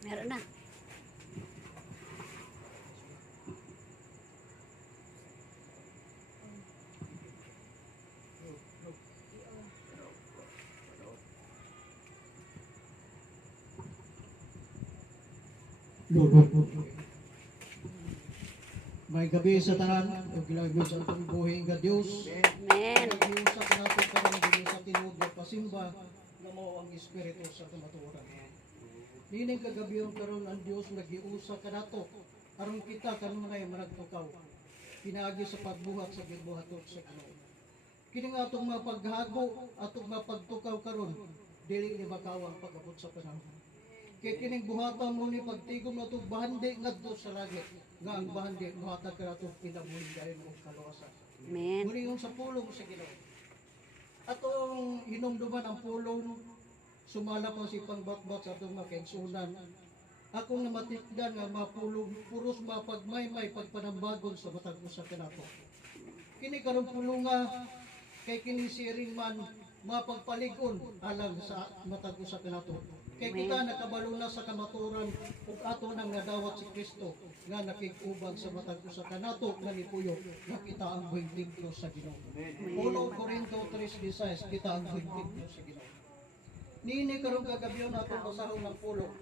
Meron na. May gabi sa tanan, o gilagay sa itong buhay nga Diyos. Amen. Nag-iusa ka natin karon din sa tinuod nga pasimba na mao ang Espiritu sa kamatuoran. Nining kagabiyon karon ang Dios nag-iusa ka nato aron kita kanunay managtukaw. Pinaagi sa pagbuhat sa gibuhaton sa Ginoo. Kining atong mapaghago, atong mapagtukaw karon, dili ni makawang pag-abot sa panahon. Kaya kining buhatan mo ni pagtigom na itong bahandi ngadto sa langit. Nga ang bahandi, buhatan ka na itong pinabuhin dahil mong kaluwasan. Amen. Muli yung sa pulong sa Ginoo. Atong hinumduman ang pulong, sumala pa si pangbatbat sa itong makaigsunan. Akong namatikdan nga mapulong, puros mapagmaymay pagpanambagon sa matag usa kanato. Kini karong pulunga, kay kini siring man mapagpaligon alang sa matag usa kanato. Kay kita nakabalo na sa kamaturan ug ato nang nadawat si Kristo nga nakig-ubang sa matag usa kanato nga nipuyo nga kita ang buhing templo sa Ginoo. 1 Corinto 3:16 kita ang buhing templo sa Ginoo. Nini karong kagabiyon atong basahon ng pulong.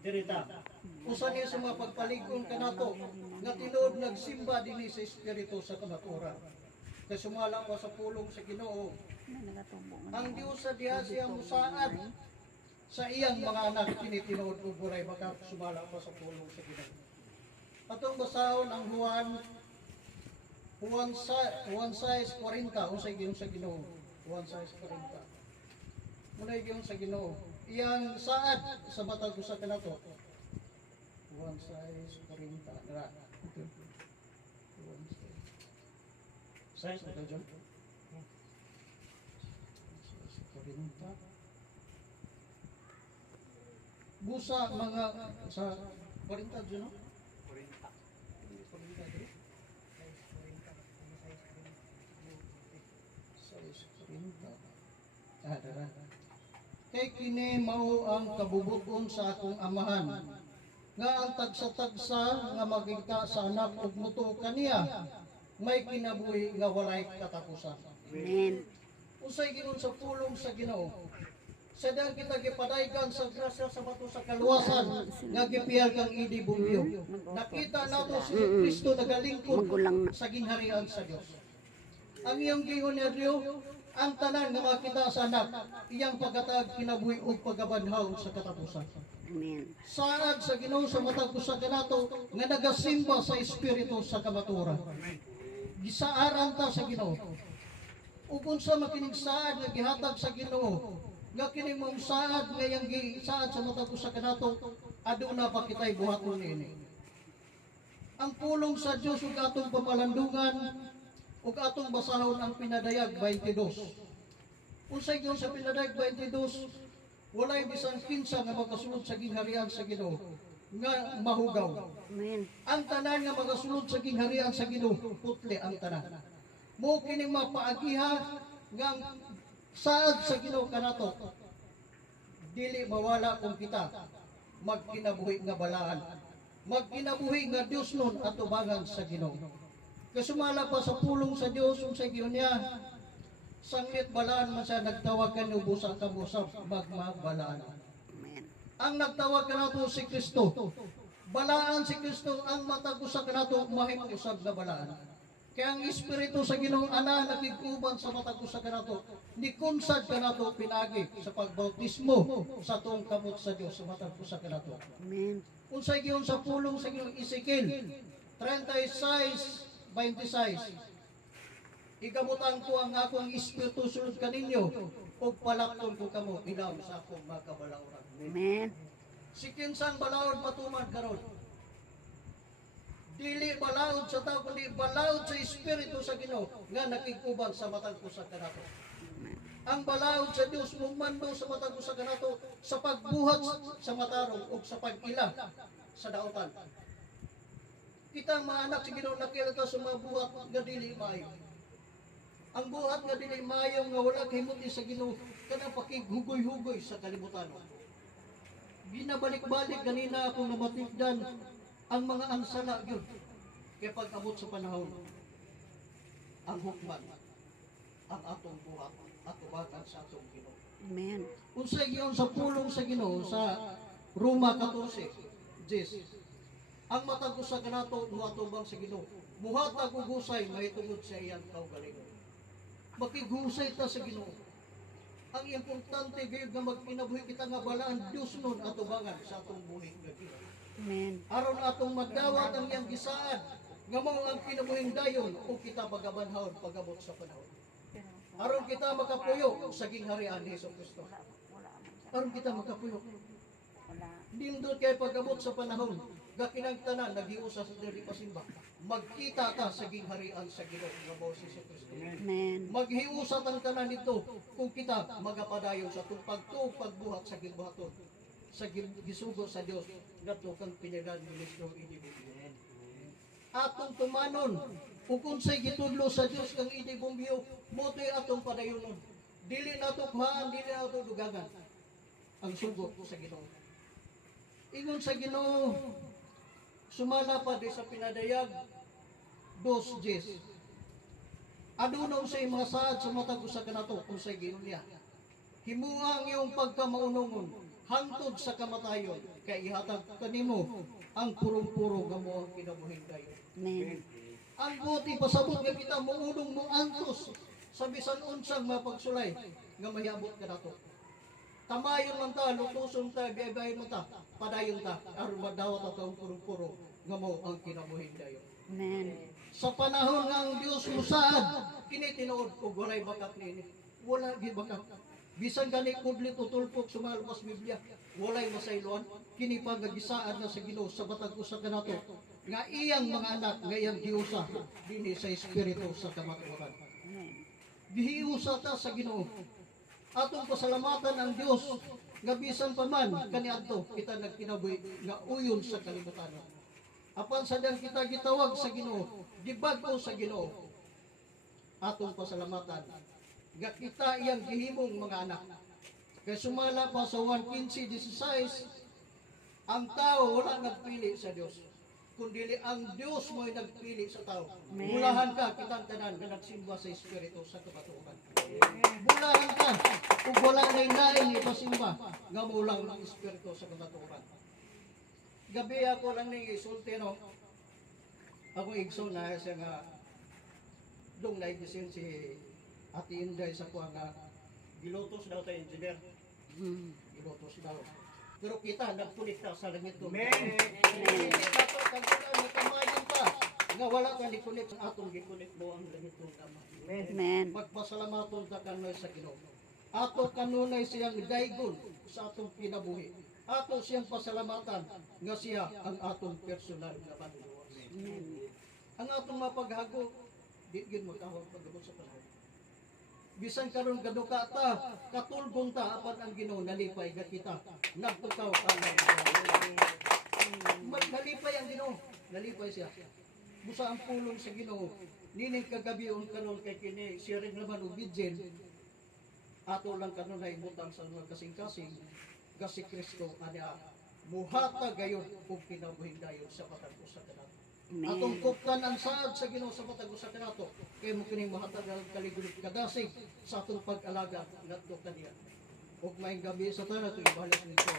Dirita. Usa niya sa mga pagpaligon kanato nga tinuod nagsimba dinhi sa Espiritu sa kamaturan. Kay sumala pa sa pulong sa Ginoo. Ang Dios sa diha siya musaad sa iyang mga anak tinitinuod ug buray baka sumala pa sa pulong sa Ginoo. Atong basahon ang Juan 6:40 unsay giyon sa Ginoo. Juan 6:40. Munay giyon sa Ginoo. Iyang saad sa matag usa kanato. Juan 6:40 dira. Juan 6 ito John. 6:40. Busa mga sa 40 dyan, no? 40 dyan. 6:40. Dara. Kay kini mao ang kabubuton sa akong amahan. Nga ang tagsa-tagsa nga magigta sa anak ug muto kaniya may kinabuhi nga walay katapusan. Amen. Usay ginon sa pulong sa Ginoo. Sa dahil kita gipadaygan sa grasya sa bato sa kaluwasan nga gipiyag kang idi bugyo. Nakita nato si Kristo nagalingkod sa gingharian sa Dios. Ang iyang giingon ni Dios, ang tanan nga makita sa anak, iyang pagkatag kinabuhi ug pagabanhaw sa katapusan. Amen. Saad sa Ginoo sa matag usa kanato nga nagasimba sa Espiritu sa kamatuoran. Gisaaran ta sa Ginoo. Ug unsa makinig saad nga gihatag sa Ginoo, nga kini mong saad nga yang gisaad sa matag usa kanato, aduna pa kitay buhaton niini. Ang pulong sa Dios ug atong pamalandungan ug atong basahon ang pinadayag 22. Unsay giyon sa pinadayag 22? Walay bisan kinsa nga magasulod sa gingharian sa Ginoo nga mahugaw. Amen. Ang tanan nga magasulod sa gingharian sa Ginoo, putli ang tanan. Mo kining mapaagiha nga saad sa Ginoo kanato, dili mawala kung kita magkinabuhi nga balaan, magkinabuhi nga Dios nun at ubangan sa Ginoo. Kasumala pa sa pulong sa Dios unsay giyon niya, sanglit balaan man siya nagtawag kan ubusan kamo sa magmabalaan. Amen. Ang nagtawag kanato si Kristo, balaan si Kristo ang matag usa kanato mahim-usab nga balaan. Kaya ang Espiritu sa Ginoong Ana nakig-uban sa matag usa kanato, ni kunsad kanato pinagi sa pagbautismo sa tuong kamot sa Dios sa matag usa kanato. Amen. Unsay giyon sa pulong sa Ginoong Ezekiel 36:26. Igamutan ko ang akong Espiritu sulod kaninyo ug palakton ko kamo ilaw sa akong mga kabalauran. Amen. Si kinsang balaod matuman karon. Dili balaod sa tao kundi balaod sa Espiritu sa Ginoo nga nakig-uban sa matag usa kanato. Ang balaod sa Dios mumando sa matag usa kanato sa pagbuhat sa matarong ug sa pag-ila sa dautan. Kita mga anak sa Ginoo nakilata sa mga buhat nga dili maayo. Ang buhat nga dili maayo nga wala kahimot sa Ginoo kanang pakighugoy-hugoy sa kalibutan. Ginabalik-balik ganina akong namatigdan ang mga ansala gyud kay pag-abot sa panahon ang hukman ang atong buhat at tubagan sa atong Ginoo. Amen. Unsay giyon sa pulong sa Ginoo sa Roma 14:10. Ang matag usa kanato moatubang sa Ginoo. Muhatag og husay mahitungod sa iyang kaugalingon. Makigusay ta sa Ginoo. Ang importante gayud nga magpinabuhi kita nga balaan Dios nun atubangan sa atong buhi nga Ginoo. Amen. Aron atong madawat ang iyang gisaad nga mao ang kinabuhing dayon o kita pagabanhawon pagabot sa panahon. Aron kita makapuyo sa gingharian ni Jesucristo. Aron kita makapuyo. Nindot kay pagabot sa panahon, gakinang tanan nagiusa sa diri pasimba. Magkita ta sa gingharian sa Ginoo nga mao si Jesucristo. Amen. Maghiusat ang tanan nito kung kita magapadayon sa tupag-tug pagbuhat sa gilbuhaton. Sa gisugo sa Dios ngadto kang pinagan ni Kristo inibigyo. Atong tumanon ug unsay gitudlo sa Dios kang inibigyo mo to'y atong padayonon. Dili nato kuhaan, dili nato dugangan ang sugo sa Ginoo. Ingon sa Ginoo sumala pa di sa pinadayag 2:10. Adunong sa mga saad sa matag usa kanato unsay giingon niya. Himuang iyong pagkamaunongon hangtod sa kamatayon kay ihatag kanimo ang purong-puro nga mo ang kinabuhing dayon. Amen. Ang buti pasabot nga kita muunong mo antos sa bisan unsang mapagsulay nga mayabot kanato. Tamayon man ta, lutuson ta, biyay-biyay mo ta, padayon ta, aron madawat at ang puro-puro nga mo ang kinabuhing dayon. Amen. Sa panahon nga ang Dios musaad, kini tinuod og walay bakat nini. Wala gi bakat. Bisan gani kudlit o tulpok sumalpas Biblia, walay masayloan, kini pagagisaad na sa Ginoo sa batag usa kanato nga iyang mga anak nga iyang giusa dinhi sa espiritu sa kamatuoran. Amen. Gihiusa ta sa Ginoo. Atong pasalamatan ang Dios nga bisan pa man kaniadto kita nagkinabuhi nga uyon sa kalibutan. Apan sadang kita gitawag sa Ginoo, gibag-o sa Ginoo. Atong pasalamatan nga kita iyang gihimong mga anak. Kay sumala pa sa 1:15-16, ang tao wala nagpili sa Dios, kundi ang Dios mo'y nagpili sa tao. Amen. Bulahan ka kitang tanan nga nagsimba sa Espiritu sa kabatuokan. Bulahan ka ug wala nay naing ipasimba nga mulang ng Espiritu sa kabatuokan. Gabi ako lang ning isulti no. Ako igsoon na siya nga dong naigisin si Ate Inday sa kuha nga gilotos daw tayo engineer. Gilotos daw. Pero kita nagkunikta sa langit ko. Amen. Dapat kagula na kamayan pa. Nga wala ka ni kunik sa atong gikunik mo ang langit ko tama. Amen. Magpasalamaton ta kanay sa Ginoo. Ato kanunay siyang daygon sa atong kinabuhi. Ato siyang pasalamatan nga siya ang atong personal na Panginoon. Amen. Ang atong mapaghago di gyud mo tawag pagabot sa panahon. Bisan karon kaduka ta, katulgong ta apan ang Ginoo nalipay ga kita. Nagtukaw kanay. Nalipay ang Ginoo, nalipay siya. Busa ang pulong sa Ginoo. Nining kagabion karon kay kini siring laman og bidjen. Ato lang kanon ay butang sa mga kasing-kasing ga si Kristo ana muhatag gayon og kinabuhing dayon sa patag usa kanato. Atong Amen. kuptan ang saad sa Ginoo sa patag usa kanato kay mo kining mahatag ang kaligulid kadasig sa atong pag-alaga ngadto kaniya. Ug maayong gabi sa tanan to ibalik nito.